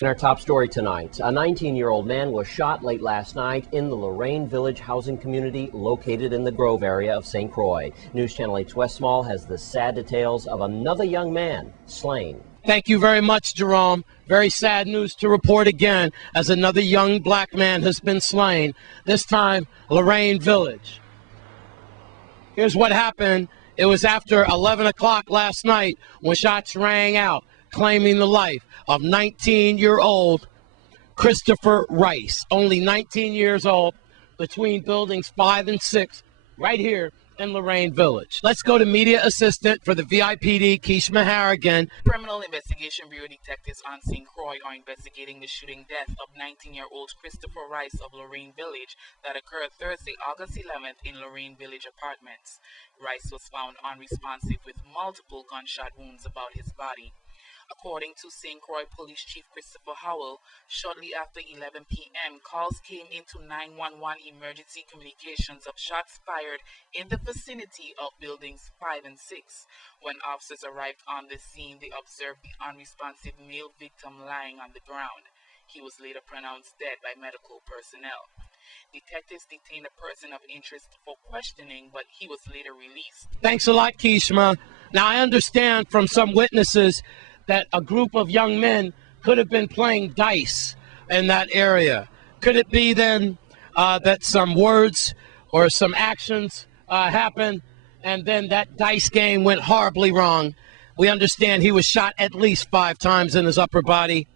In our top story tonight, a 19-year-old man was shot late last night in the Lorraine Village housing community located in the Grove area of St. Croix. News Channel 8's Wes Small has the sad details of another young man slain. Thank you very much, Jerome. Very sad news to report again as another young black man has been slain, this time Lorraine Village. Here's what happened. It was after 11 o'clock last night when shots rang out, claiming the life of 19-year-old Christopher Rice, only 19 years old, between buildings 5 and 6, right here in Lorraine Village. Let's go to media assistant for the VIPD, Keishma Harrigan. Criminal Investigation Bureau detectives on St. Croix are investigating the shooting death of 19-year-old Christopher Rice of Lorraine Village that occurred Thursday, August 11th in Lorraine Village apartments. Rice was found unresponsive with multiple gunshot wounds about his body. According to St. Croix Police Chief Christopher Howell, shortly after 11 p.m., calls came into 911 emergency communications of shots fired in the vicinity of buildings 5 and 6. When officers arrived on the scene, they observed the unresponsive male victim lying on the ground. He was later pronounced dead by medical personnel. Detectives detained a person of interest for questioning, but he was later released. Thanks a lot, Keishma. Now, I understand from some witnesses that a group of young men could have been playing dice in that area. Could it be then that some words or some actions happened and then that dice game went horribly wrong? We understand he was shot at least 5 times in his upper body,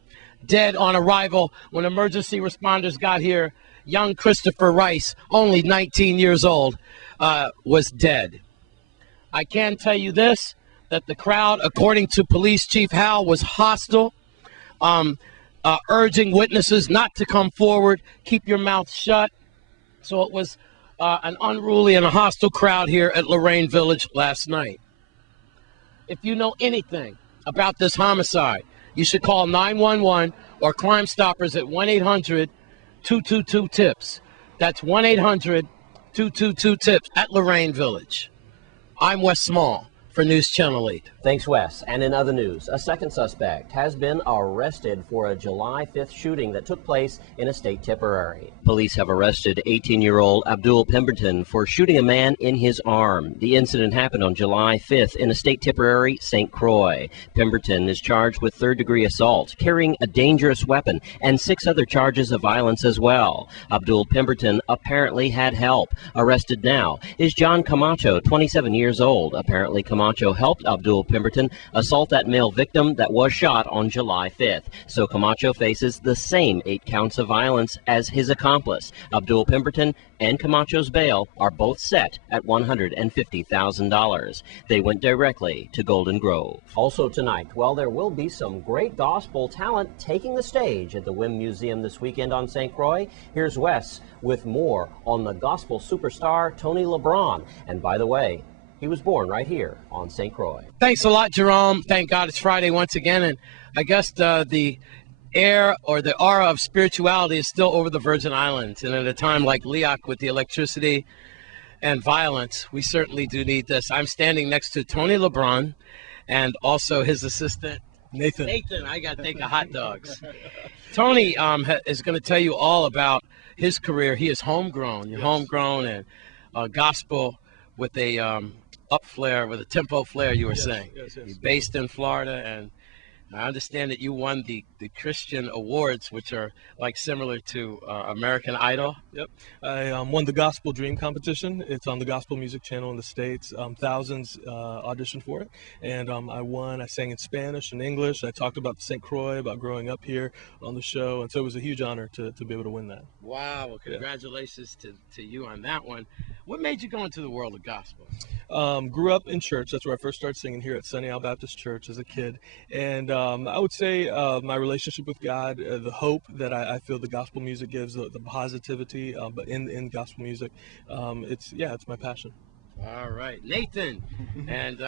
dead on arrival. When emergency responders got here, young Christopher Rice, only 19 years old, was dead. I can tell you this, that the crowd, according to Police Chief Howell, was hostile, urging witnesses not to come forward, keep your mouth shut. So it was an unruly and a hostile crowd here at Lorraine Village last night. If you know anything about this homicide, you should call 911 or Crime Stoppers at 1-800-222-TIPS. That's 1-800-222-TIPS at Lorraine Village. I'm Wes Small for News Channel 8. Thanks, Wes. And in other news, a second suspect has been arrested for a July 5th shooting that took place in a state Tipperary. Police have arrested 18-year-old Abdul Pemberton for shooting a man in his arm. The incident happened on July 5th in a state Tipperary, St. Croix. Pemberton is charged with third-degree assault, carrying a dangerous weapon, and 6 other charges of violence as well. Abdul Pemberton apparently had help. Arrested now is John Camacho, 27 years old. Apparently, Camacho helped Abdul Pemberton assault that male victim that was shot on July 5th. So Camacho faces the same 8 counts of violence as his accomplice. Abdul Pemberton and Camacho's bail are both set at $150,000. They went directly to Golden Grove. Also tonight, well, there will be some great gospel talent taking the stage at the Wim Museum this weekend on St. Croix. Here's Wes with more on the gospel superstar Tony LeBron. And by the way, he was born right here on St. Croix. Thanks a lot, Jerome. Thank God it's Friday once again. And I guess the air or the aura of spirituality is still over the Virgin Islands. And at a time like Leoc with the electricity and violence, we certainly do need this. I'm standing next to Tony LeBron and also his assistant, Nathan, I got to think of hot dogs. Tony is going to tell you all about his career. He is homegrown. You're homegrown and gospel with a up flare, with a tempo flare, you were saying. Yes. You're based in Florida, and I understand that you won the Christian Awards, which are like similar to American Idol. Yep. I won the Gospel Dream competition. It's on the Gospel Music Channel in the States. Thousands auditioned for it. And I won. I sang in Spanish and English. I talked about St. Croix, about growing up here on the show. And so it was a huge honor to be able to win that. Wow. Well, congratulations to you on that one. What made you go into the world of gospel? Grew up in church. That's where I first started singing, here at Sunny Isle Baptist Church as a kid. And I would say my relationship with God, the hope that I feel the gospel music gives, the positivity, but in gospel music, it's my passion. All right, Nathan, and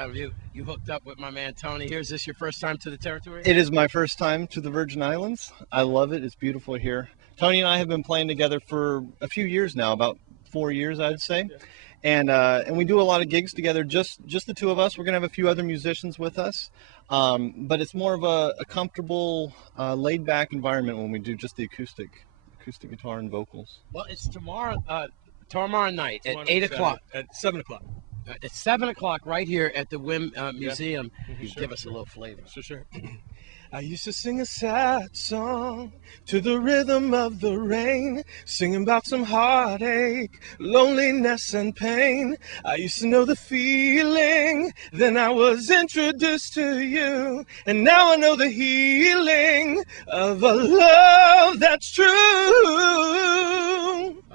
you hooked up with my man Tony. Is this your first time to the territory? It is my first time to the Virgin Islands. I love it. It's beautiful here. Tony and I have been playing together for a few years now, about 4 years, I'd say. And we do a lot of gigs together, just the two of us. We're gonna have a few other musicians with us, but it's more of a comfortable, laid back environment when we do just the acoustic guitar and vocals. Well, it's tomorrow night at Tomorrow 8 night, o'clock. At 7 o'clock. It's 7 o'clock right here at the WIM Museum. Mhm, sure. Give us a little flavor. Sure. I used to sing a sad song to the rhythm of the rain, singing about some heartache, loneliness, and pain. I used to know the feeling, then I was introduced to you, and now I know the healing of a love that's true.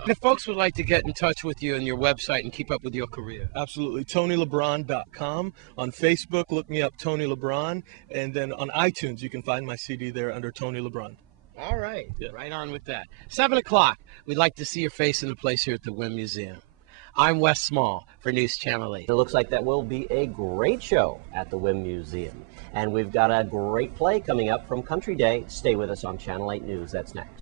If folks would like to get in touch with you and your website and keep up with your career. Absolutely. TonyLeBron.com. On Facebook, look me up, Tony LeBron. And then on iTunes, you can find my CD there under Tony LeBron. All right. Yeah. Right on with that. 7 o'clock. We'd like to see your face in the place here at the WIM Museum. I'm Wes Small for News Channel 8. It looks like that will be a great show at the WIM Museum. And we've got a great play coming up from Country Day. Stay with us on Channel 8 News. That's next.